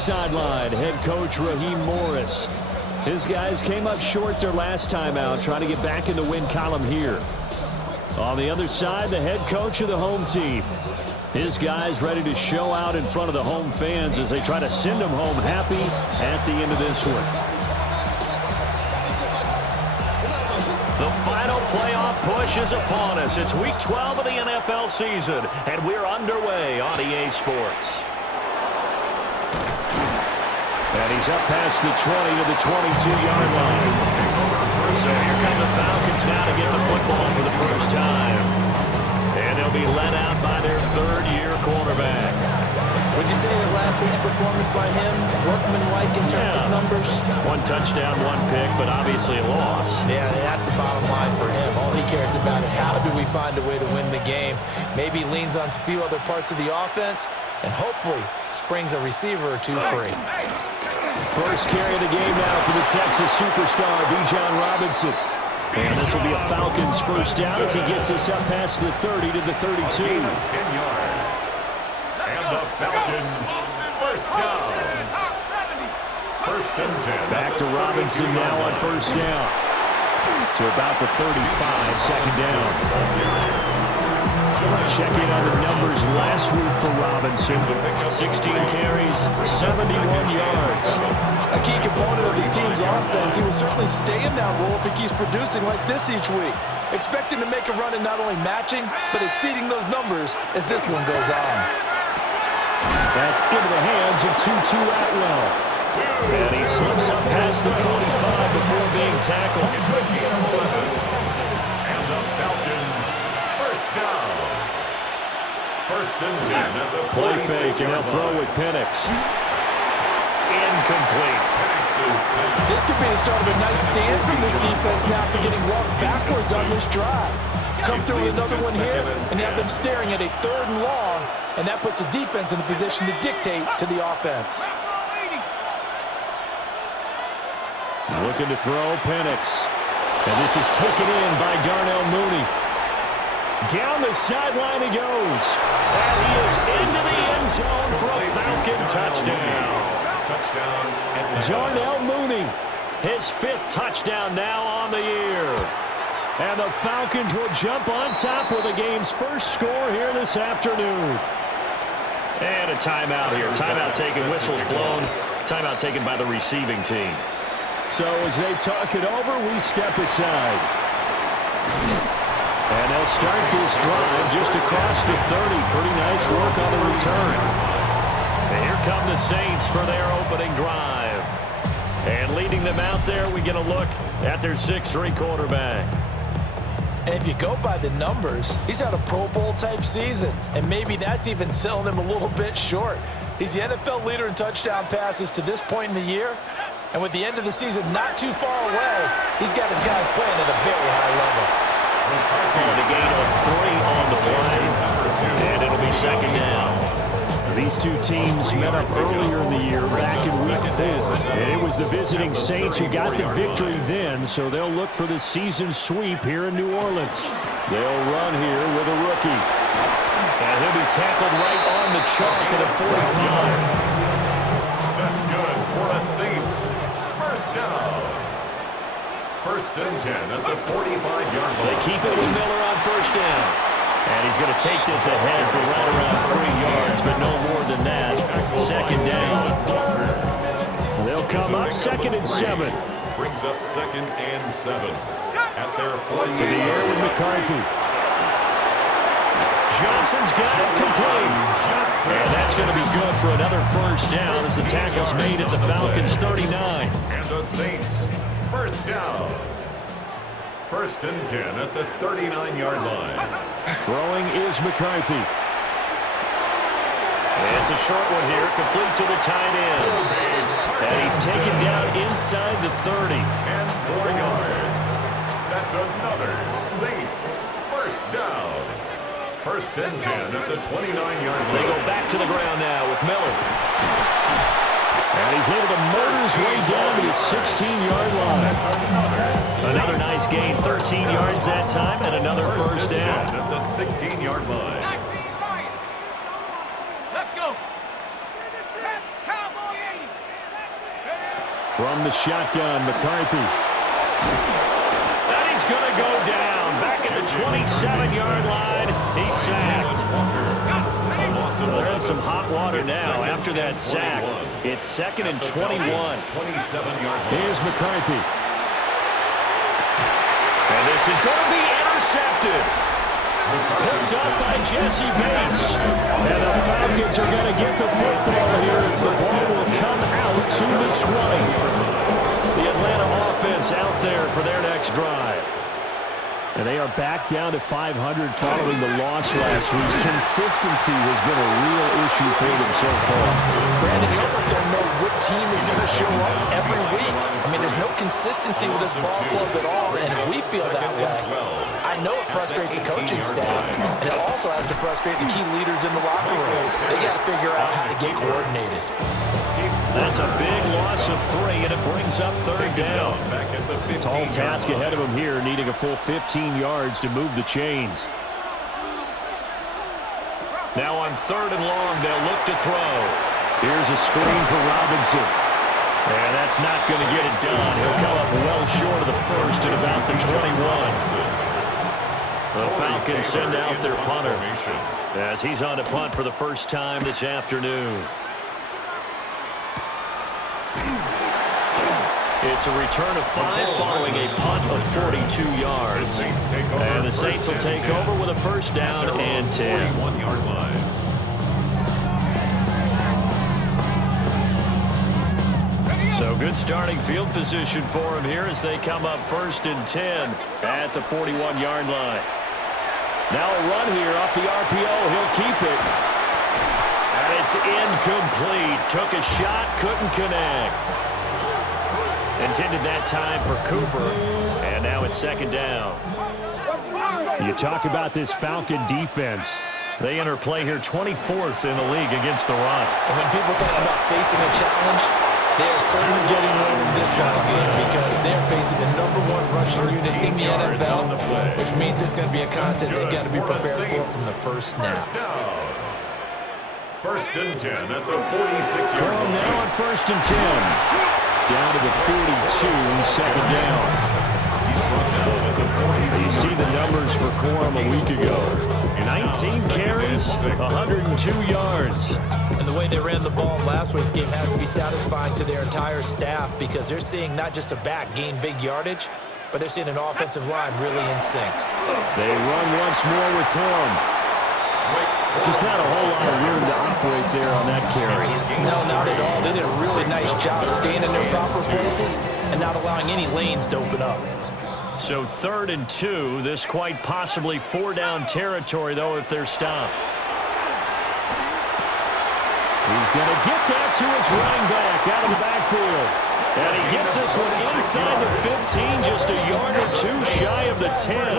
sideline, head coach Raheem Morris. His guys came up short their last time out, trying to get back in the win column here. On the other side, the head coach of the home team. His guys ready to show out in front of the home fans as they try to send them home happy at the end of this one. The final playoff push is upon us. It's Week 12 of the NFL season, and we're underway on EA Sports. And he's up past the 20 to the 22-yard line. So here come the Falcons now to get the football for the first time. And they'll be led out by their third-year quarterback. Would you say that last week's performance by him, workmanlike in terms of numbers? One touchdown, one pick, but obviously a loss. Yeah, that's the bottom line for him. All he cares about is how do we find a way to win the game. Maybe leans on a few other parts of the offense, and hopefully springs a receiver or two free. First carry of the game now for the Texas superstar, Bijan Robinson. And this will be a Falcons first down as he gets us up past the 30 to the 32. 10 yards. And the Falcons first down. First and 10. Back to Robinson now on first down. To about the 35, second down. Check in on the numbers last week for Robinson. 16 carries, 71 yards. A key component of his team's offense. He will certainly stay in that role if he keeps producing like this each week. Expect him to make a run in not only matching, but exceeding those numbers as this one goes on. That's into the hands of Tutu Atwell. And he slips up past the 45 before being tackled. And the Falcons first down. First and 10 at the Play fake, and they'll throw with Penix. Incomplete. This could be the start of a nice stand from this defense now after getting walked backwards on this drive. Come through with another one here, and you have them staring at a third and long, and that puts the defense in a position to dictate to the offense. Looking to throw Penix. And this is taken in by Darnell Mooney. Down the sideline he goes. And he is into the end zone for a Falcon touchdown. Darnell Mooney. His 5th touchdown now on the year. And the Falcons will jump on top with the game's first score here this afternoon. And a timeout here. Timeout taken, whistles blown. Timeout taken by the receiving team. So as they talk it over, we step aside. And they'll start this drive just across the 30. Pretty nice work on the return. And here come the Saints for their opening drive. And leading them out there, we get a look at their 6'3" quarterback. And if you go by the numbers, he's had a Pro Bowl-type season, and maybe that's even selling him a little bit short. He's the NFL leader in touchdown passes to this point in the year, and with the end of the season not too far away, he's got his guys playing at a very high level. The gain of 3 on the play, and it'll be second down. These two teams met up earlier in the year, back in Week 4. And it was the visiting Saints who got the victory then, so they'll look for the season sweep here in New Orleans. They'll run here with a rookie. And he'll be tackled right on the chalk at a 45. That's good for the Saints. First down. First and 10 at the 45-yard line. They keep it with Miller on first down. And he's going to take this ahead for right around 3 yards, but no more than that. Second down. They'll come up second and 7. Brings up second and 7 at their 40. To the air with McCarthy. Johnson's got it complete. And that's going to be good for another first down as the tackle's made at the Falcons' 39. And the Saints, first down. First and 10 at the 39-yard line. Throwing is McCarthy. It's a short one here, complete to the tight end. And he's taken down inside the 30. 10 more yards. That's another Saints first down. First and 10 at the 29-yard line. They go back to the ground now with Miller. And he's able to motor his way down to the 16-yard line. Another nice gain, 13 yards that time, and another first down. At the 16-yard line. Let's go. Cowboy From the shotgun, McCarthy. And he's going to go down. Back at the 27-yard line. He's sacked. Well, they're in some hot water now after that sack. It's 2nd and 21. Here's McCarthy. And this is going to be intercepted. Picked up by Jesse Bates. And the Falcons are going to get the football here as the ball will come out to the 20. The Atlanta offense out there for their next drive. And they are back down to 500 following the loss last week. Consistency has been a real issue for them so far. Brandon, you almost don't know what team is going to show up every week. I mean, there's no consistency with this ball club at all, and if we feel that way, I know it frustrates the coaching staff, and it also has to frustrate the key leaders in the locker room. They got to figure out how to get coordinated. That's a big loss of 3, and it brings up 3rd down. Tall task ahead of him here, needing a full 15 yards to move the chains. Now on 3rd and long, they'll look to throw. Here's a screen for Robinson. And that's not going to get it done. He'll come up well short of the first at about the 21. The Falcons send out their punter as he's on to punt for the first time this afternoon. It's a return of 5 following a punt of 42 yards. And the Saints will take over with a first down and 10. 41-yard line. So good starting field position for him here as they come up 1st and 10 at the 41-yard line. Now a run here off the RPO. He'll keep it. And it's incomplete. Took a shot, couldn't connect. Intended that time for Cooper. And now it's 2nd down. You talk about this Falcon defense. They enter play here 24th in the league against the run. And when people talk about facing a challenge, they are certainly getting one in this ball game because they're facing the #1 rushing unit in the NFL, which means it's going to be a contest they've got to be prepared for from the first snap. 1st and 10 at the 46-yard line. Now on 1st and 10. Down to the 42, 2nd down. You see the numbers for Corum a week ago. 19 carries, 102 yards. And the way they ran the ball in last week's game has to be satisfying to their entire staff because they're seeing not just a back gain big yardage, but they're seeing an offensive line really in sync. They run once more with Corum. Just not a whole lot of room to operate there on that carry. No, not at all. They did a really nice job staying in their proper places and not allowing any lanes to open up. So 3rd and 2, this quite possibly 4-down territory, though, if they're stopped. He's going to get that to his running back out of the backfield. And he gets this one inside the 15, just a yard or 2 shy of the 10.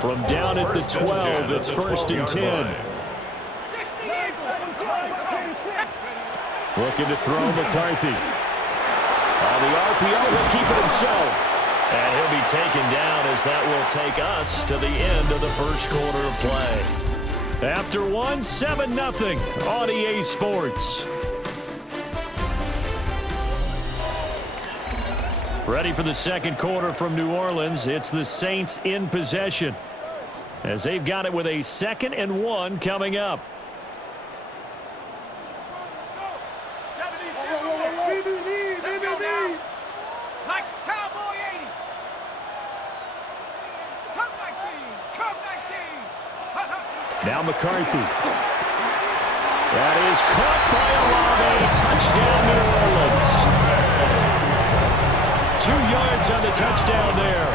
From down at the 12, it's 1st and 10. Looking to throw McCarthy. On the RPO, he'll keep it himself. And he'll be taken down as that will take us to the end of the first quarter of play. After 1, 7-0 on EA Sports. Ready for the second quarter from New Orleans. It's the Saints in possession as they've got it with a 2nd and 1 coming up. Now McCarthy. That is caught by Olave. Touchdown, New Orleans. 2 yards on the touchdown there.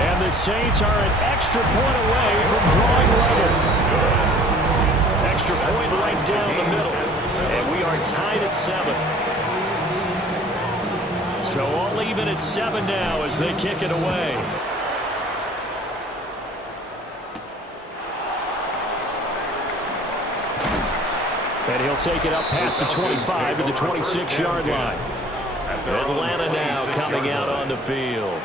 And the Saints are an extra point away from drawing level. Extra point right down the middle. And we are tied at 7. So all even at 7 now as they kick it away. And he'll take it up past the 25 to the 26-yard line. Atlanta now coming out on the field.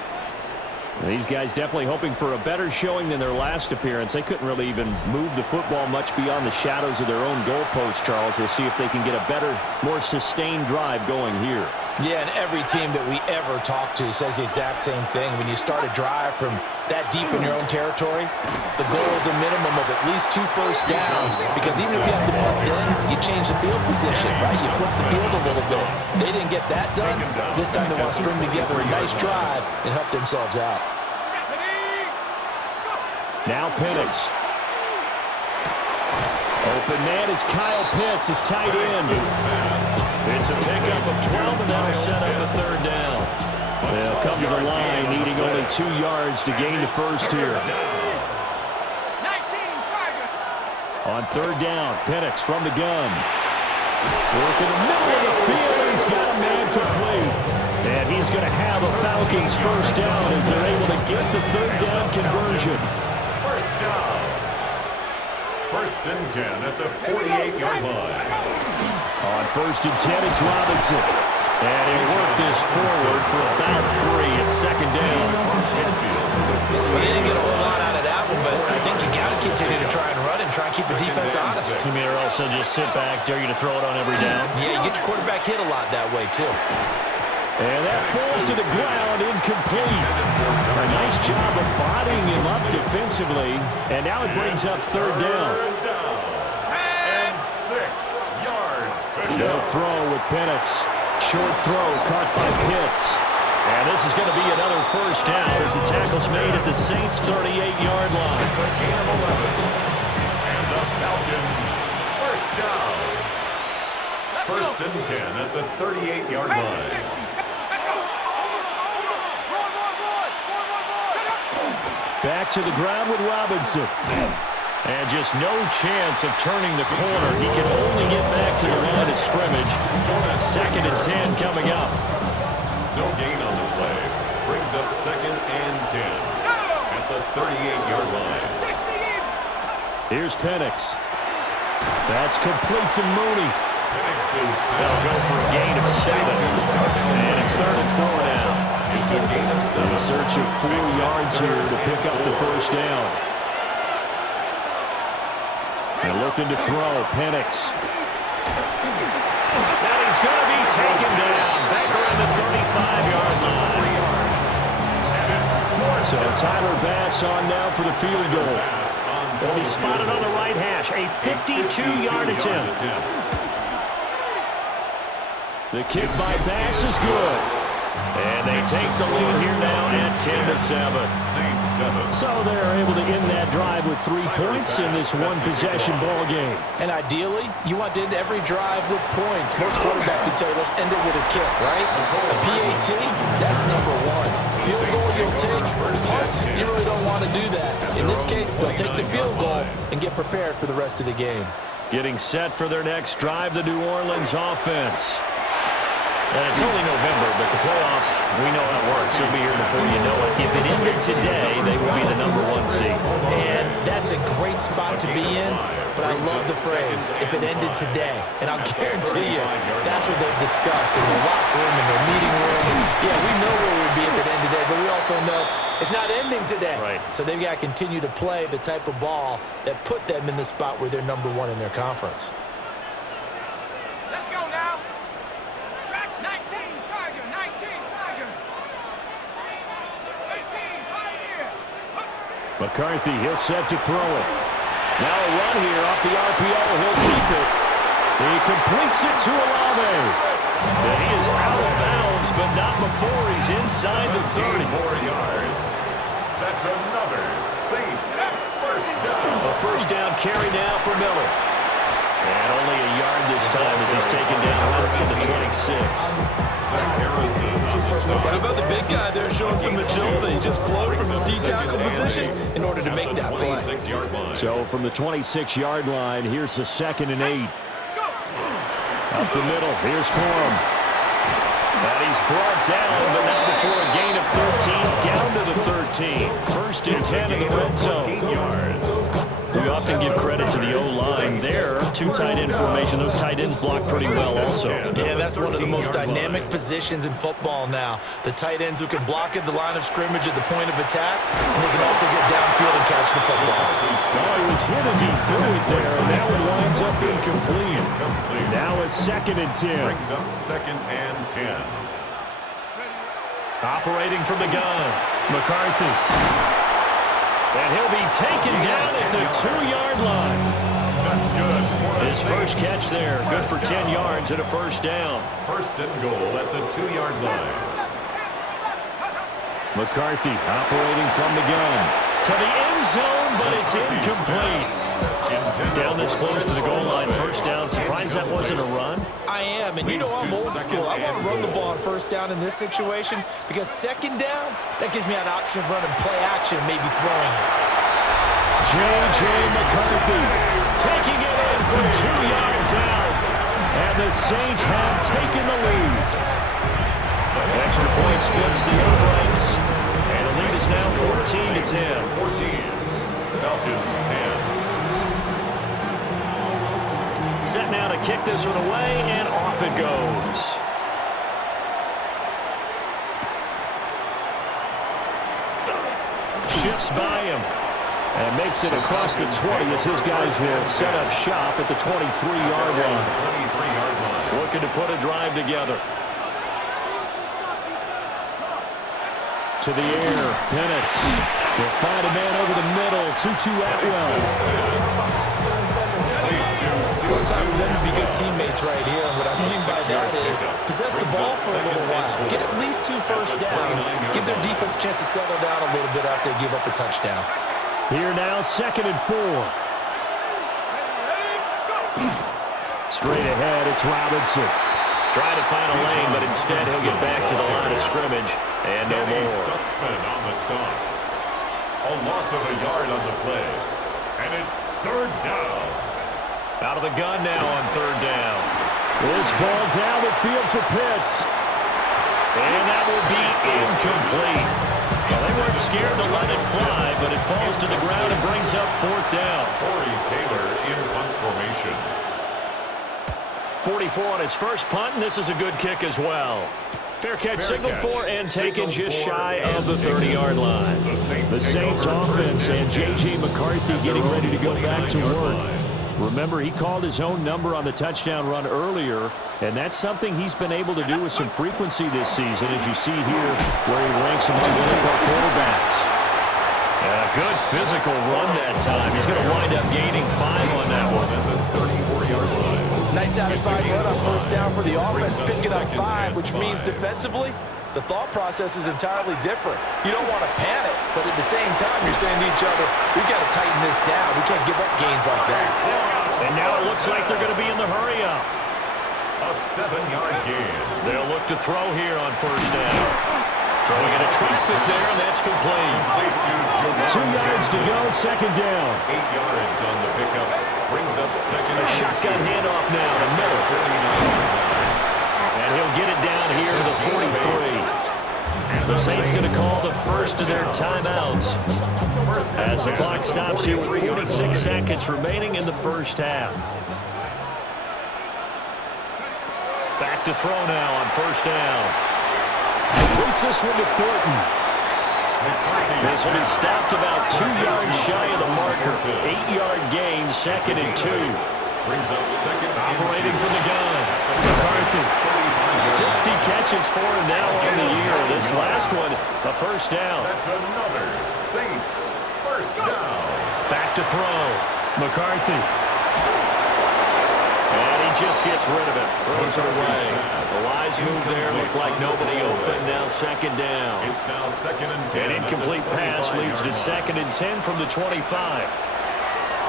And these guys definitely hoping for a better showing than their last appearance. They couldn't really even move the football much beyond the shadows of their own goalpost, Charles. We'll see if they can get a better, more sustained drive going here. Yeah, and every team that we ever talk to says the exact same thing. When you start a drive from that deep in your own territory, the goal is a minimum of at least 2 first downs, because even if you have to punt in, you change the field position, right? You flip the field a little bit. They didn't get that done. This time they want to string together a nice drive and help themselves out. Now Penix. Open man is Kyle Pitts, his tight end. It's a pickup of 12, and that'll set up the third down. They'll come to the line, needing only 2 yards to gain the first here. On third down, Penix from the gun. Work in the middle of the field, and he's got a man complete. And he's going to have a Falcons first down as they're able to get the third down conversion. First down. First and 10 at the 48-yard line. On first and 10, it's Robinson. And he'll work this forward for about 3 at second down. Well, they didn't get a whole lot out of that one, but I think you got to continue to try and run and try and keep the defense honest. You mean, or also just sit back, dare you to throw it on every down? Yeah, you get your quarterback hit a lot that way, too. And that falls to the ground, incomplete. A nice job of bodying him up defensively. And now it brings up third down. And 6 yards to No go. throw with Penix. Short throw caught by Pitts. And this is going to be another first down as the tackle's made at the Saints' 38-yard line. It's a gain of 11. And the Falcons first down. First and 10 at the 38-yard line. Back to the ground with Robinson. And just no chance of turning the corner. He can only get back to the line of scrimmage. Second and 10 coming up. No gain on the play. Brings up second and 10 at the 38-yard line. Here's Penix. That's complete to Mooney. They'll go for a gain of 7. And it's third and 4 now. It's a gain of 7. In search of 4 yards here to pick up the first down. And looking to throw, Penix. And he's going to be taken down. Back around the 35-yard line. So Tyler Bass on now for the field goal. Will be spotted on the right hash. A 52-yard attempt. The kick by Bass is good. And they take the lead here now at 10-7. Saints 7. So they're able to end that drive with 3 points in this one-possession ball game. And ideally, you want to end every drive with points. Most quarterbacks would tell you, let's end it with a kick, right? A PAT, that's number 1. Field goal you'll take. Punts, you really don't want to do that. In this case, they'll take the field goal and get prepared for the rest of the game. Getting set for their next drive, the New Orleans offense. And it's only November, but the playoffs, we know how it works. It'll be here before you know it. If it ended today, they would be the number 1 seed. And that's a great spot to be in, but I love the phrase, if it ended today. And I'll guarantee you, that's what they've discussed in the locker room, in their meeting room. Yeah, we know where we'd be if it ended today, but we also know it's not ending today. Right. So they've got to continue to play the type of ball that put them in the spot where they're number 1 in their conference. Let's go now. Track 19, Tiger, 19, Tiger. 18, Pioneer. McCarthy, he'll set to throw it. Now a run here off the RPO. He'll keep it. He completes it to Olave. And he is out of bounds, but not before he's inside the 30. 4 yards. That's another Saints first down. A first down carry now for Miller. And only a yard this time as he's taken down at the 26. Zach Harrison on the stop. How about the big guy there showing some agility? He just flowed from his D-tackle position in order to make that play. 26-yard line. So from the 26-yard line, here's the 2nd and 8. Up the middle, here's Corum. And he's brought down, but not before a gain of 13, down to the 13. First and 10 in the red zone. yards. We often give credit to the O-line there two tight end formation. Those tight ends block pretty well also. Yeah, that's one of the most dynamic positions in football now. The tight ends who can block at the line of scrimmage at the point of attack, and they can also get downfield and catch the football. Well, he was hit as he threw it there, and that one winds up incomplete. Now it's 2nd and 10. Brings up 2nd and 10. Operating from the gun, McCarthy. And he'll be taken down at the 2-yard line. That's good. His first catch there, good for 10 yards and a first down. 1st and goal at the 2-yard line. McCarthy operating from the gun. To the end zone, but it's incomplete. Down this close to the goal line, first down. Surprised that wasn't a run? I am, and you know I'm old school. I want to run the ball on first down in this situation because 2nd down, that gives me an option of running play action, maybe throwing it. J.J. McCarthy taking it in from 2 yards out. And the Saints have taken the lead. Extra point splits the uprights. And the lead is now 14-10. 14. Falcons 10. Set now to kick this one away, and off it goes. Shifts by him. And makes it across the 20 as his guys will set up shop at the 23-yard line. 23-yard line. Looking to put a drive together. To the air, Penix. They'll find a man over the middle, Tutu Atwell. Well, it's time for them to be good teammates right here, and what I mean by that is possess the ball for a little while. Get at least 2 first downs. Give their defense a chance to settle down a little bit after they give up a touchdown. Here now, 2nd and 4. Straight ahead, it's Robinson. Trying to find a lane, but instead he'll get back to the line of scrimmage. And no more. Stutzman on the stop. A loss of a yard on the play. And it's 3rd down. Out of the gun now on 3rd down. This ball down the field for Pitts. And that will be incomplete. Well, they weren't scared to let it fly, but it falls to the ground and brings up 4th down. Corey Taylor in punt formation. 44 on his first punt, and this is a good kick as well. Fair catch signaled for and taken just shy of the 30-yard line. The Saints offense and J.J. McCarthy getting ready to go back to work. Remember, he called his own number on the touchdown run earlier, and that's something he's been able to do with some frequency this season, as you see here where he ranks among NFL quarterbacks. And a good physical run that time. He's going to wind up gaining 5 on that one. At the 34-yard line. Nice satisfying run on first down for the offense, picking up 5, which means defensively, the thought process is entirely different. You don't want to panic, but at the same time, you're saying to each other, we've got to tighten this down. We can't give up gains like that. And now it looks like they're going to be in the hurry-up. A 7-yard gain. They'll look to throw here on first down. Throwing into traffic there, and that's complete. 2 yards to go, 2nd down. 8 yards on the pickup. Brings up 2nd. A shotgun handoff now to Miller. And he'll get it down here to the 43. The Saints going to call the first of their timeouts as the clock stops here with 46 seconds remaining in the first half. Back to throw now on first down. Completes this one to Thornton. This one is stopped about 2 yards shy of the marker. 8-yard gain, 2nd and 2. Brings up 2nd. Operating from the gun. McCarthy. 60 catches for him now on the year. This last one, a first down. That's another Saints first down. Back to throw. McCarthy. And he just gets rid of it. Throws it away. The wise move there. Looked like nobody open. Now 2nd down. It's now 2nd and 10. An incomplete pass leads to 2nd and 10 from the 25.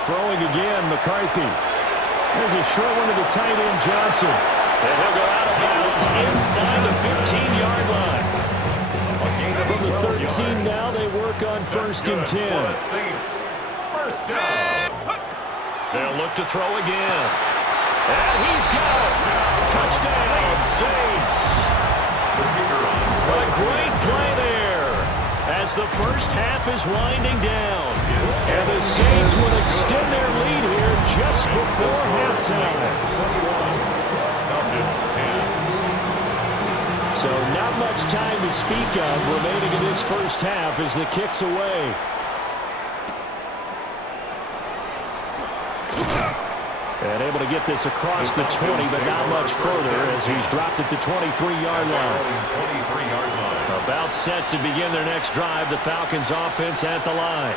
Throwing again, McCarthy. There's a short one to the tight end, Johnson. And he'll go out of bounds inside the 15-yard line. From the 13 now, they work on 1st and 10. Saints first down. They'll look to throw again. And he's got it. Touchdown, Saints. What a great play there as the first half is winding down. And the Saints will extend their lead here just before halftime. Falcons 10. So not much time to speak of remaining in this first half as the kick's away. And able to get this across the 20, but not much further as he's dropped it to 23-yard line. About set to begin their next drive, the Falcons offense at the line.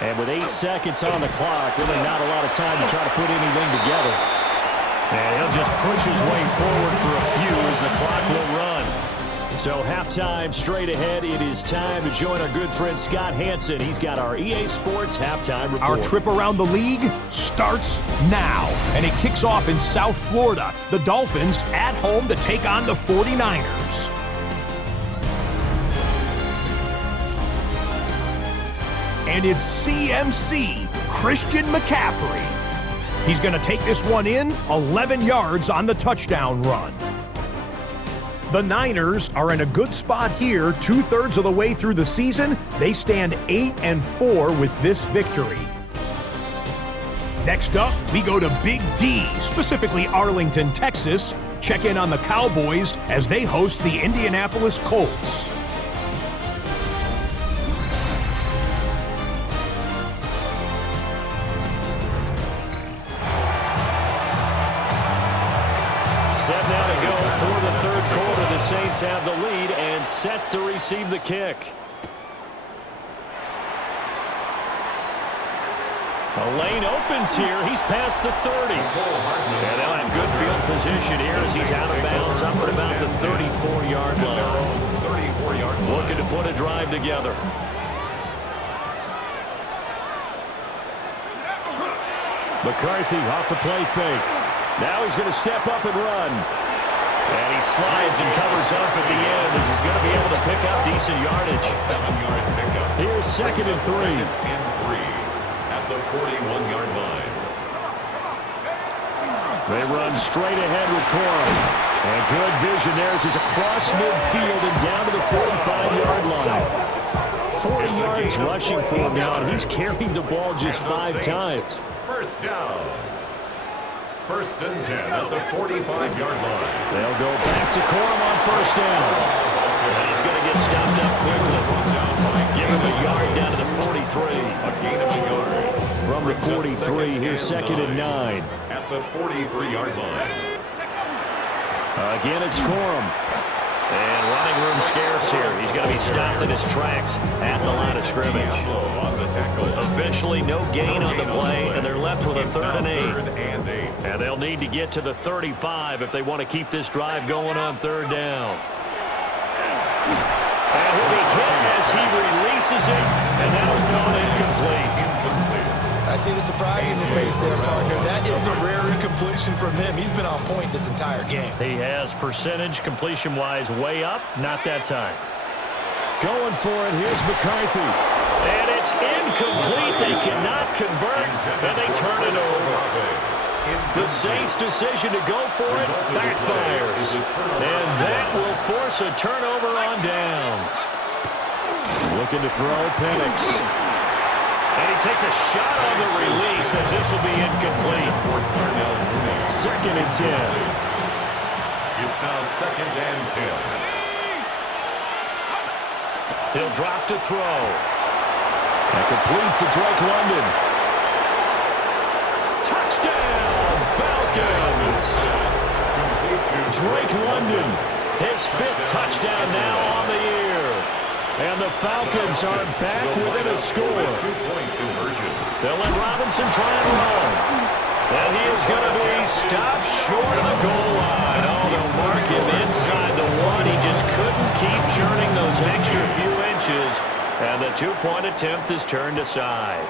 And with 8 seconds on the clock, really not a lot of time to try to put anything together. And he'll just push his way forward for a few as the clock will run. So halftime straight ahead. It is time to join our good friend Scott Hanson. He's got our EA Sports halftime report. Our trip around the league starts now. And it kicks off in South Florida. The Dolphins at home to take on the 49ers. And it's CMC, Christian McCaffrey. He's going to take this one in, 11 yards on the touchdown run. The Niners are in a good spot here, 2/3 of the way through the season. They stand 8-4 with this victory. Next up, we go to Big D, specifically Arlington, Texas. Check in on the Cowboys as they host the Indianapolis Colts. Set now to go for the third quarter. The Saints have the lead and set to receive the kick. A lane opens here. He's past the 30. And they'll have good field position here as he's out of bounds up at about the 34-yard line. Looking to put a drive together. McCarthy off the play fake. Now he's going to step up and run. And he slides and covers up at the end as he's going to be able to pick up decent yardage. 7-yard pickup. Here's 2nd and 3. At the 41-yard line. They run straight ahead with Corum. And good vision there as he's across midfield and down to the 45-yard line. 40 yards rushing for him now, and he's carried the ball just 5 times. First down. 1st and 10 at the 45-yard line. They'll go back to Corum on 1st down. And he's going to get stopped up quickly. Give him a yard down to the 43. A gain of a yard. From the 43, here's 2nd and 9. At the 43-yard line. Again, it's Corum. And running room scarce here. He's going to be stopped in his tracks at the line of scrimmage. On the tackle. Officially no gain on the play, and they're left with a 3rd and 8. 3rd and 8. And they'll need to get to the 35 if they want to keep this drive going on 3rd down. And he'll be hit as he releases it, and that'll fall incomplete. I see the surprise in your face there, partner. That is a rare incompletion from him. He's been on point this entire game. He has percentage completion-wise way up, not that time. Going for it, here's McCarthy. And it's incomplete. They cannot convert, and they turn it over. The Saints' decision to go for it backfires. And that will force a turnover on downs. Looking to throw Penix. And he takes a shot on the release as this will be incomplete. 2nd and 10. It's now 2nd and 10. He'll drop to throw. And complete to Drake London. Touchdown, Falcons! Drake London. His 5th touchdown now on the year. And the Falcons are back within a score. Two-point conversion. They'll let Robinson try and run. And he is going to be stopped short of the goal line. Oh, they'll mark him inside the 1. He just couldn't keep churning those extra few inches. And the 2-point attempt is turned aside.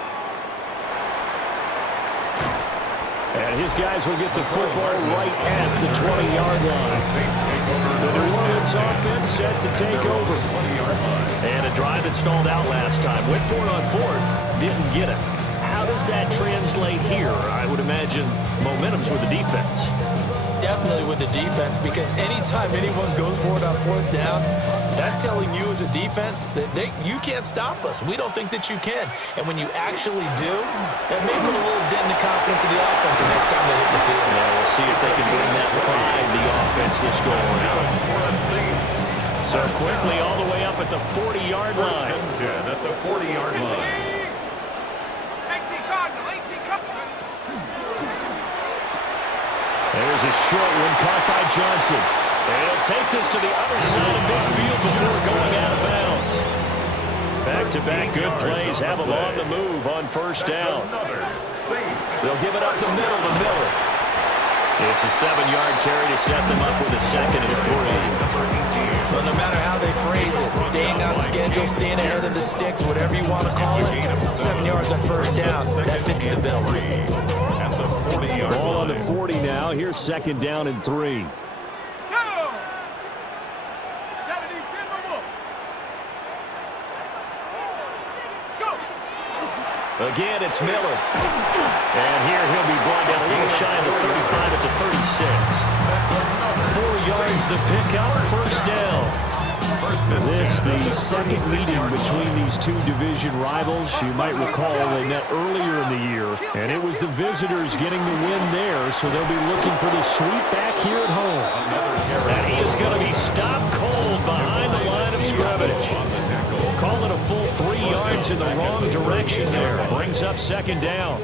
And his guys will get the football right at the 20-yard line. The New Orleans offense set to take over. And a drive that stalled out last time. Went for it on 4th. Didn't get it. How does that translate here? I would imagine momentum's with the defense. definitely with the defense, because anytime anyone goes for it on fourth down, that's telling you as a defense that you can't stop us. We don't think that you can. And when you actually do, that may put a little dent in the confidence of the offense the next time they hit the field. Yeah, we'll see if they can bring that pride to the offense this go around. So quickly all the way up at the 40-yard line. First and 10 at the 40-yard line. 18 Cardinal, 18 Cardinal. There's a short one caught by Johnson. And he'll take this to the other side of midfield before going out of bounds. Back-to-back good plays have them on the move on first down. They'll give it up the middle to Miller. It's a 7-yard carry to set them up with a 2nd and 3. But no matter how they phrase it, staying on schedule, staying ahead of the sticks, whatever you want to call it, 7 yards on first down, that fits the bill. Ball on the 40 now. Here's 2nd down and 3. Again, it's Miller. And here he'll be brought down a little shy of the 35 at the 36. 4 yards the pickup, first down. This, the second meeting between these two division rivals. You might recall they met earlier in the year, and it was the visitors getting the win there, so they'll be looking for the sweep back here at home. And he is going to be stopped cold behind the line of scrimmage. Call it a full 3 yards in the wrong direction there. Brings up 2nd down.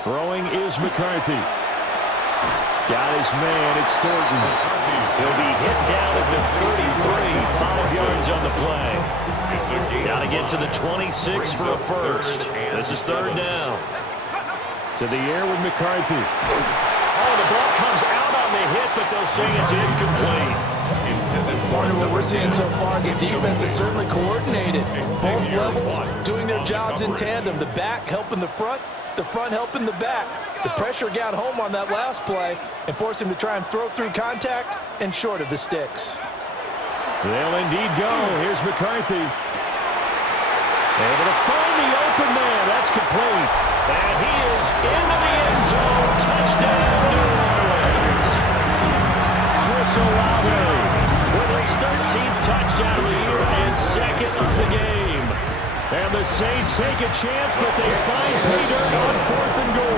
Throwing is McCarthy. Got his man, it's Thornton. He'll be hit down at the 33, 5 yards on the play. Got to get to the 26 for a first. This is 3rd down. To the air with McCarthy. Oh, the ball comes out on the hit, but they'll say it's incomplete. Part of what we're seeing so far is the defense is certainly coordinated. Both levels doing their jobs in tandem. The back helping the front helping the back. The pressure got home on that last play and forced him to try and throw through contact and short of the sticks. They'll indeed go. Here's McCarthy. Able to find the open man. That's complete. And he is into the end zone. Touchdown, New Orleans. Chris Olave with his 13th touchdown of the year and 2nd of the game. And the Saints take a chance, but they find pay dirt on 4th and goal.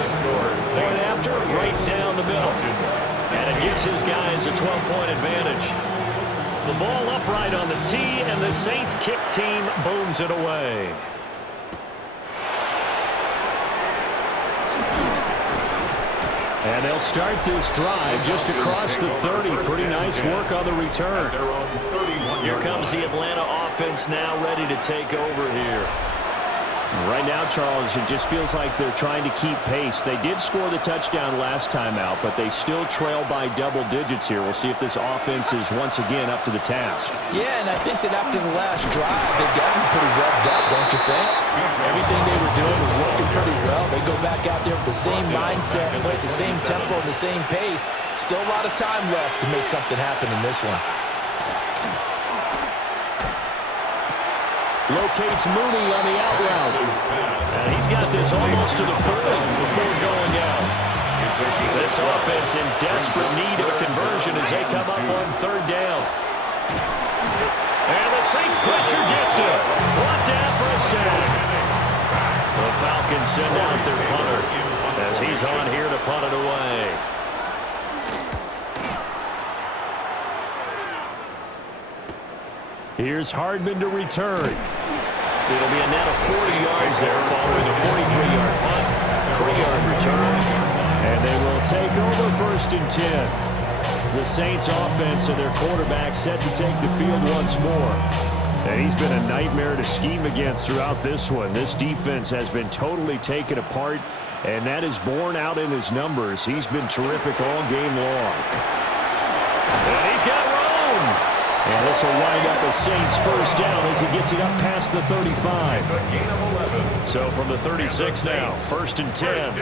Point after, right down the middle. And it gives his guys a 12-point advantage. The ball upright on the tee, and the Saints kick team booms it away. And they'll start this drive just across the 30. Pretty nice work on the return. Here comes the Atlanta offense now ready to take over here. Right now, Charles, it just feels like they're trying to keep pace. They did score the touchdown last time out, but they still trail by double digits here. We'll see if this offense is once again up to the task. Yeah, and I think that after the last drive, they got them pretty revved up, don't you think? Everything they were doing was working pretty well. They go back out there with the same mindset, play at the same tempo and the same pace. Still a lot of time left to make something happen in this one. Locates Mooney on the out route. And he's got this almost to the 40 before going out. This offense in desperate need of a conversion as they come up on 3rd down. And the Saints pressure gets him. Brought down for a sack. The Falcons send out their punter as he's on here to punt it away. Here's Hardman to return. It'll be a net of 40 yards there following a 43-yard punt, 3-yard return. And they will take over 1st and 10. The Saints offense and their quarterback set to take the field once more. And he's been a nightmare to scheme against throughout this one. This defense has been totally taken apart, and that is borne out in his numbers. He's been terrific all game long. And he's got Rome. And this will wind up a Saints 1st down as he gets it up past the 35. So from the 36 now, 1st and 10.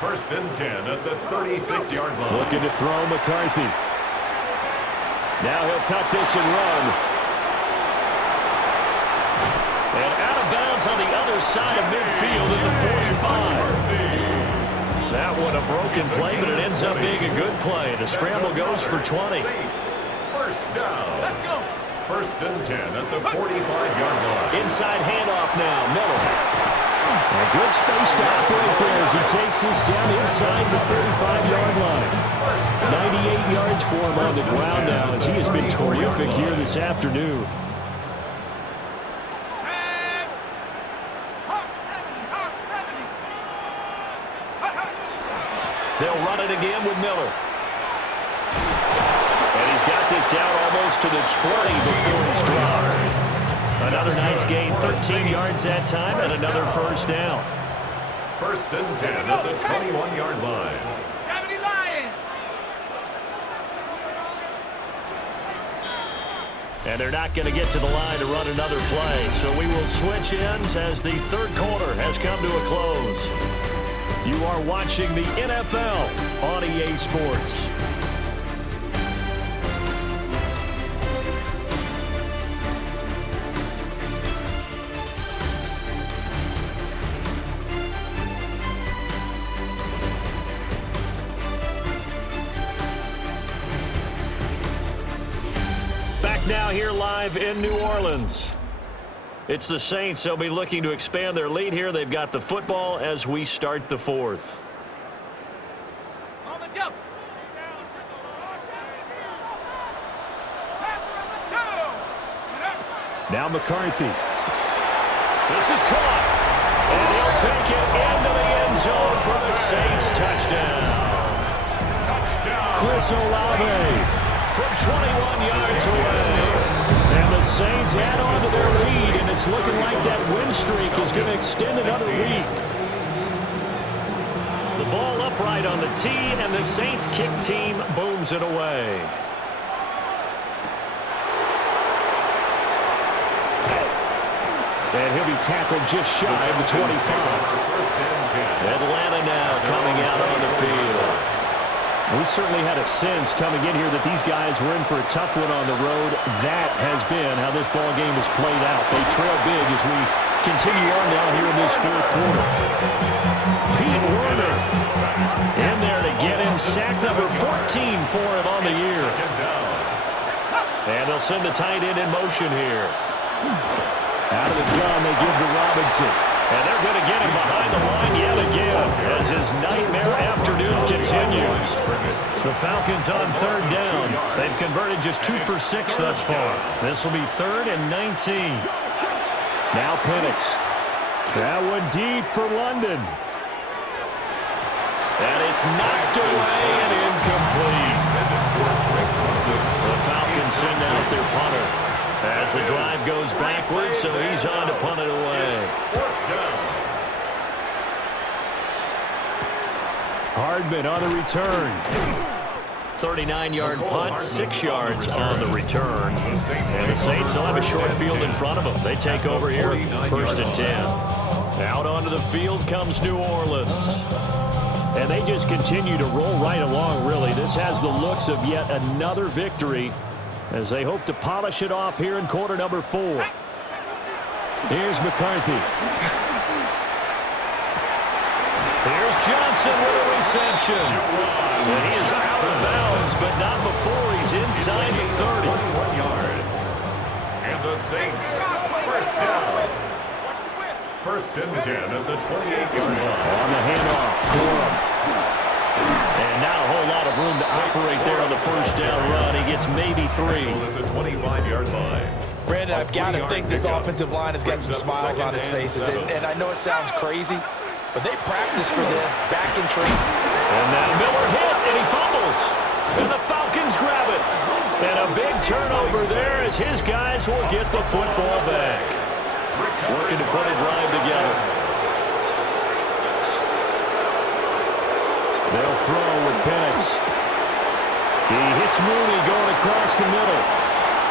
1st and 10 at the 36-yard line. Looking to throw McCarthy. Now he'll tuck this and run. And out of bounds on the other side of midfield at the 45. That one a broken play, but it ends up being a good play. The scramble goes for 20. First down. Let's go. First and 10 at the 45-yard line. Inside handoff now, Miller. A good space to operate there as he takes this down inside the 35-yard line. 98 yards for him on the ground now as he has been terrific here this afternoon. They'll run it again with Miller. And he's got this down almost to the 20 before he's dropped. Another nice gain, 13 yards that time, and another first down. First and 10 at the 21-yard line. 70 Lions. And they're not going to get to the line to run another play, so we will switch ends as the third quarter has come to a close. You are watching the NFL on EA Sports. Back now here live in New Orleans. It's the Saints. They'll be looking to expand their lead here. They've got the football as we start the fourth. On the jump. Now McCarthy. This is caught. And he'll take it into the end zone for the Saints touchdown. Chris Olave From 21 yards away. And the Saints add on to their lead, and it's looking like that win streak is going to extend another week. The ball upright on the tee, and the Saints kick team booms it away. And he'll be tackled just shy of the 25. Atlanta now coming out on the field. We certainly had a sense coming in here that these guys were in for a tough one on the road. That has been how this ball game has played out. They trail big as we continue on now here in this fourth quarter. Pete Werner in there to get him. Sack number 14 for him on the year. And they'll send the tight end in motion here. Out of the gun, they give to Robinson. And they're going to get him behind the line yet again as his nightmare afternoon continues. The Falcons on third down. They've converted just 2 for 6 thus far. This will be 3rd and 19. Now Penix. That one deep for London. And it's knocked away and incomplete. The Falcons send out their punter as the drive goes backwards, so he's on to punt it away. Hardman on the return. 39-yard punt, 6 yards on the return. And the Saints will have a short field in front of them. They take over here, 1st and 10. Out onto the field comes New Orleans. And they just continue to roll right along, really. This has the looks of yet another victory as they hope to polish it off here in quarter number 4. Here's McCarthy. Here's Johnson with a reception. And he is out of bounds, but not before he's inside the 30. 21 yards. And the Saints, first down. 1st and 10 at the 28-yard line. On the handoff, Corum. And not a whole lot of room to operate there on the first down run. He gets maybe 3. At the 25-yard line. Brandon, I've got to think this offensive line has got some smiles on its faces. And I know it sounds crazy, but they practice for this back in training. And now Miller hit, and he fumbles. And the Falcons grab it. And a big turnover there as his guys will get the football back. Working to put a drive together. They'll throw with Penix. He hits Mooney going across the middle.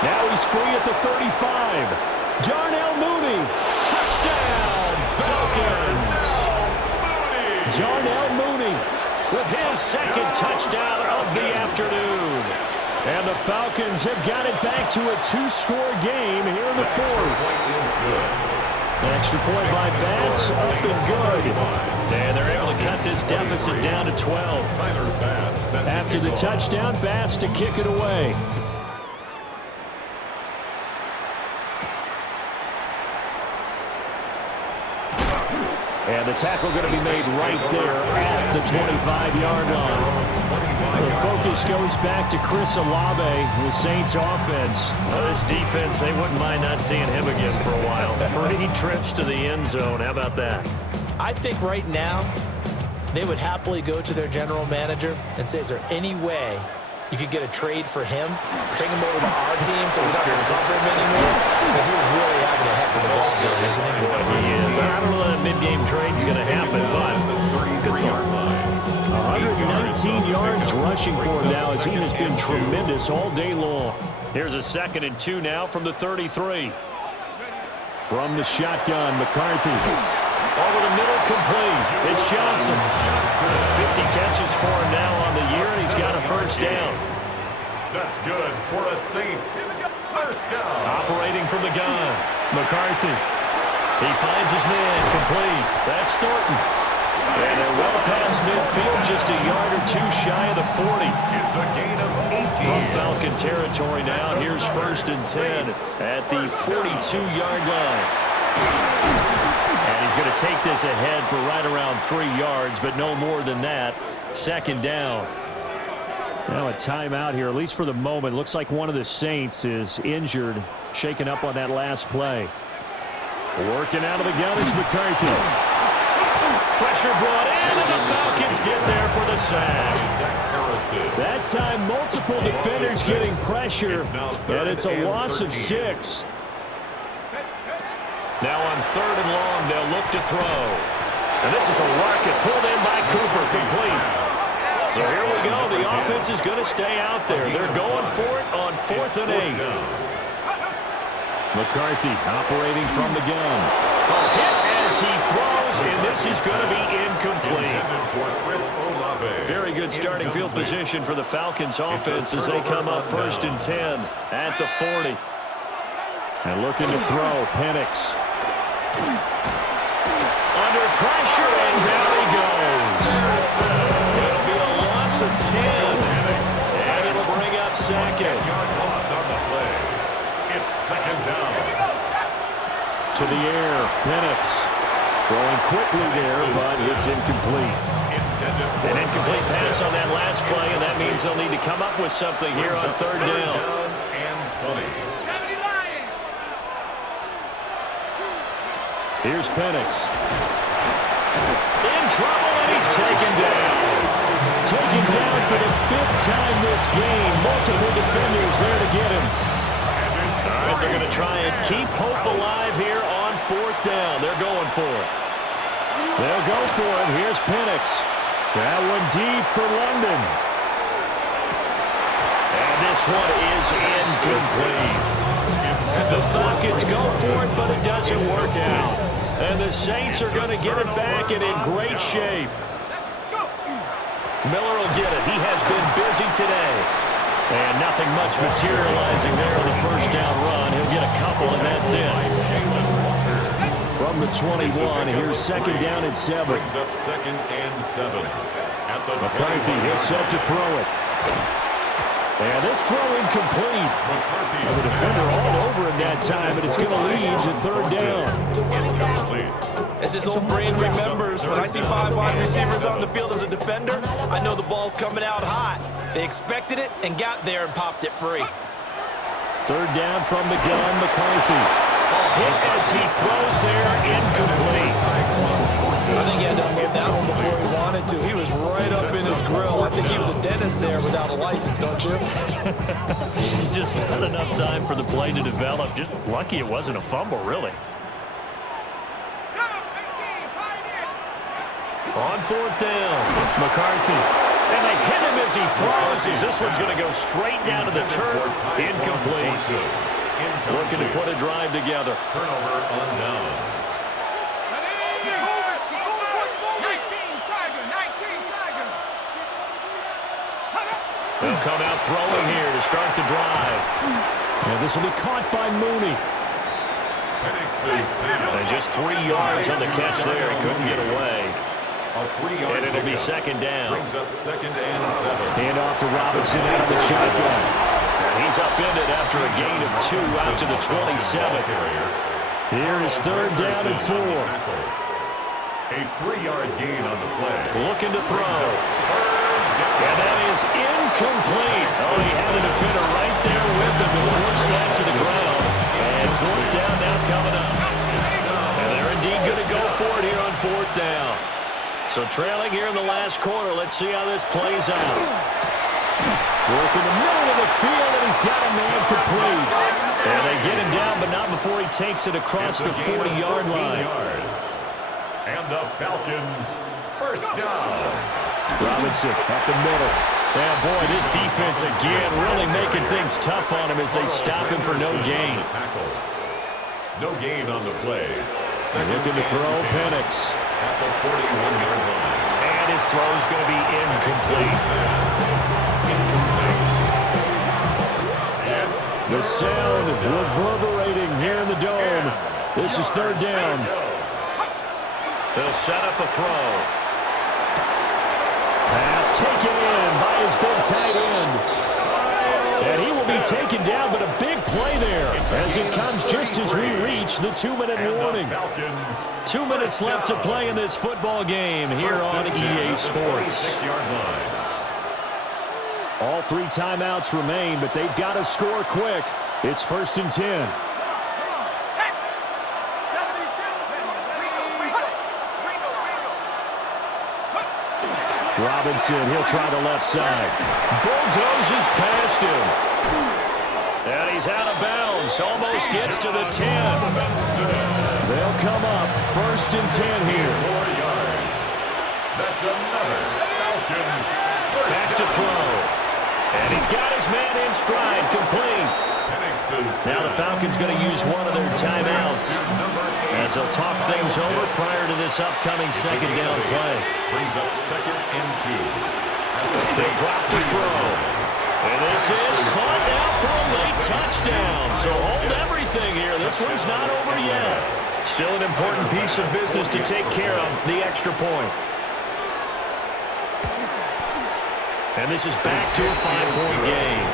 Now he's free at the 35. Darnell Mooney. Touchdown, Falcons. Darnell Mooney With his second touchdown of the afternoon. And the Falcons have got it back to a 2-score game here in the fourth. Extra point by Bass, up and good. And they're able to cut this deficit down to 12. After the touchdown, Bass to kick it away. And the tackle going to be made right there at the 25-yard line. The focus goes back to Chris Olave, the Saints offense. This defense, they wouldn't mind not seeing him again for a while. 3 trips to the end zone. How about that? I think right now they would happily go to their general manager and say, is there any way you could get a trade for him, bring him over to our team so we don't have to cover him anymore? Because he was really having a heck of a ball game, isn't he? He is. I don't know that a mid-game trade's going to happen, but good thought. 119 yards rushing for him now as he has been tremendous all day long. Here's a 2nd and 2 now from the 33. From the shotgun, McCarthy. Over the middle, complete. It's Johnson. 50 catches for him now on the year, and he's got a first down. That's good for a Saints first down. Operating from the gun, McCarthy. He finds his man, complete. That's Thornton. And they're well past midfield, just a yard or 2 shy of the 40. It's a gain of 18. From Falcon territory now, here's 1st and 10 at the 42-yard line. And he's going to take this ahead for right around 3 yards, but no more than that. 2nd down. Now a timeout here, at least for the moment. Looks like one of the Saints is injured, shaken up on that last play. Working out of the gun is McCarthy. Pressure brought in, and the Falcons get there for the sack. That time, multiple defenders getting pressure, and it's a loss of 6. Now on 3rd and long, they'll look to throw. And this is a rocket pulled in by Cooper, complete. So here we go. The offense is going to stay out there. They're going for it on 4th and 8. McCarthy operating from the gun. Hit as he throws, and this is going to be incomplete. Very good starting field position for the Falcons offense as they come up 1st and 10 at the 40. And looking to throw, Penix. Under pressure, and down he goes. It'll be a loss of 10, and it'll bring up 2nd. Loss on the play. It's 2nd down. To the air, Penix. Throwing quickly there, but it's incomplete. An incomplete pass on that last play, and that means they'll need to come up with something here on 3rd down. And 20. 70 Lions. Here's Penix. In trouble, and he's taken down. Taken down for the 5th time this game. Multiple defenders there to get him. All right, they're going to try and keep hope alive here on 4th down. They're going for it. They'll go for it. Here's Penix. That one deep for London. And this one is incomplete. The Falcons go for it, but it doesn't work out. And the Saints are going to get it back and in great shape. Miller will get it. He has been busy today. And nothing much materializing there on the 1st down run. He'll get a couple, and that's it. From the 21, here's 2nd down and 7. Brings up 2nd and 7. At the McCarthy is set to throw it. And this throw incomplete. The defender all over him that time, but it's going to lead to 3rd down. As his old brain remembers, when I see 5 wide receivers on the field as a defender, I know the ball's coming out hot. They expected it and got there and popped it free. 3rd down from the gun, McCarthy. Hit as he throws there, incomplete. I think he had to unload that one before he wanted to. He was right up in his grill. I think he was a dentist there without a license, don't you? Just not enough time for the play to develop. Just lucky it wasn't a fumble, really. On 4th down, McCarthy. And they hit him as he throws. As this one's going to go straight down to the turf. Incomplete. Looking to put a drive together. Turnover on downs. 19 Tiger. They'll come out throwing here to start the drive. And this will be caught by Mooney. And just 3 yards on the catch there. He couldn't get away. And it'll be second down. Brings up second and 7. Hand off to Robinson out of the shotgun. And he's upended after a gain of 2 out to the 27. Here is third down and 4. A 3-yard gain on the play. Looking to throw. And that is incomplete. Oh, he had a defender right there with him to force that to the ground. And fourth down now coming up. And they're indeed going to go for it here on fourth down. So trailing here in the last quarter. Let's see how this plays out. Work in the middle of the field, and he's got a man complete. And they get him down, but not before he takes it across the 40-yard line. And the Falcons, first down. Robinson up the middle. Yeah, boy, this defense again really making things tough on him as they stop him for no gain. No gain on the play. Looking to throw Penix. At the 41-yard line. And his throw's going to be incomplete. The sound reverberating here in the dome. This is third down. They'll set up a throw. Pass taken in by his big tight end. And he will be taken down, but a big play there as it comes just as we reach the 2-minute warning. 2 minutes left to play in this football game here on EA Sports. All 3 timeouts remain, but they've got to score quick. It's first and 10. Robinson, he'll try the left side. Bulldozes past him. And he's out of bounds. Almost gets to the 10. They'll come up first and 10 here. 4 yards. That's another Falcons first Back to throw. And he's got his man in stride, complete. Now the Falcons going to use one of their timeouts as they'll talk things over prior to this upcoming second down play. Brings up second and 2. They drop the throw. And this is caught now for a late touchdown. So hold everything here. This one's not over yet. Still an important piece of business to take care of, the extra point. And this is back to a 5-point game.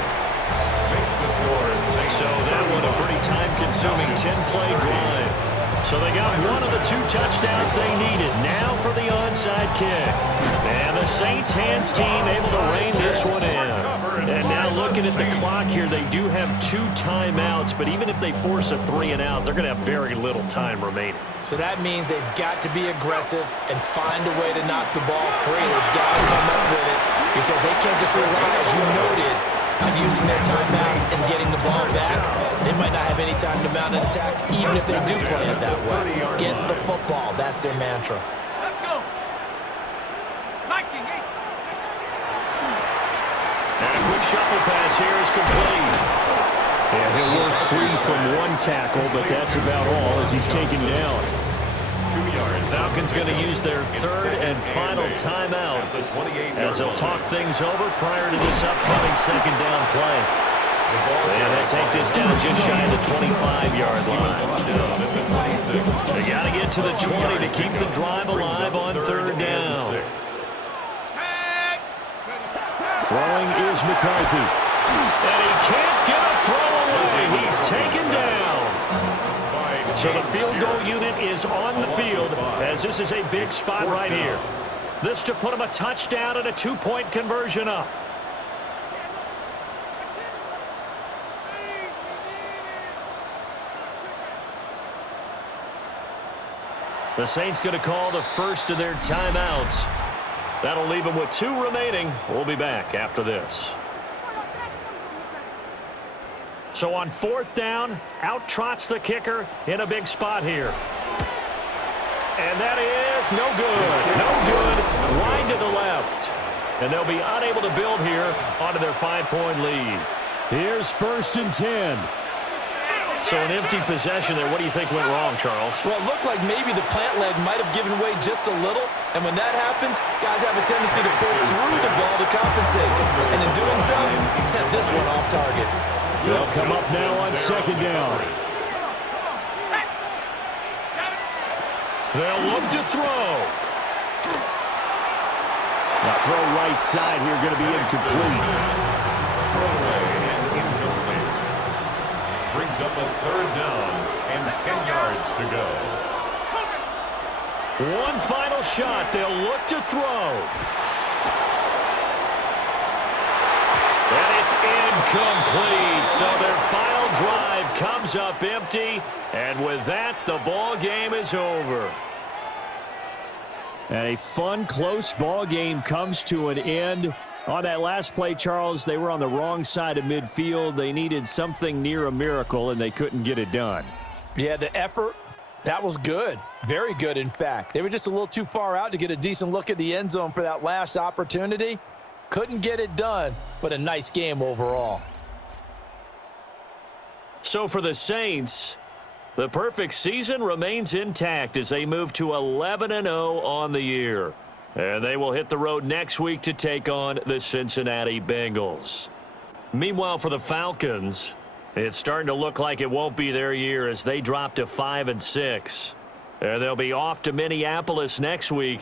So that one a pretty time-consuming 10-play drive. So they got one of the 2 touchdowns they needed. Now for the onside kick. And the Saints hands team able to rein this one in. And now looking at the clock here, they do have 2 timeouts, but even if they force a 3-and-out, they're going to have very little time remaining. So that means they've got to be aggressive and find a way to knock the ball free. They've got to come up with it because they can't just rely, as you noted, on using their timeouts and getting the ball back. They might not have any time to mount an attack, even if they do play it that way. Get the football. That's their mantra. Let's go. Viking 8. And a quick shuffle pass here is complete. And he'll work free from 1 tackle, but that's about all as he's taken down. 2 yards. Falcons going to use their third and final timeout as they'll talk things over prior to this upcoming second down play. And they'll take this down just shy of the 25-yard line. They got to get to the 20 to keep the drive alive on third down. Throwing is McCarthy. And he can't get a throw away. He's taken down. So the field goal unit is on the field as this is a big spot right here. This to put him a touchdown and a 2-point conversion up. The Saints going to call the first of their timeouts. That'll leave them with 2 remaining. We'll be back after this. So on fourth down, out trots the kicker in a big spot here. And that is no good. No good. Wide to the left. And they'll be unable to build here onto their 5-point lead. Here's first and 10. So an empty possession there. What do you think went wrong, Charles? Well, it looked like maybe the plant leg might have given way just a little. And when that happens, guys have a tendency to pull through the ball to compensate. And in doing so, sent this one off target. They'll come up now on second down. They'll look to throw. Now throw right side here, going to be incomplete. Throwaway and incomplete. Brings up a 3rd down and 10 yards to go. One final shot. They'll look to throw. And it's incomplete. So their final drive comes up empty. And with that, the ball game is over. And a fun, close ball game comes to an end. On that last play, Charles, they were on the wrong side of midfield. They needed something near a miracle, and they couldn't get it done. Yeah, the effort, that was good. Very good, in fact. They were just a little too far out to get a decent look at the end zone for that last opportunity. Couldn't get it done, but a nice game overall. So for the Saints, the perfect season remains intact as they move to 11-0 on the year. And they will hit the road next week to take on the Cincinnati Bengals. Meanwhile, for the Falcons, it's starting to look like it won't be their year as they drop to 5-6. And they'll be off to Minneapolis next week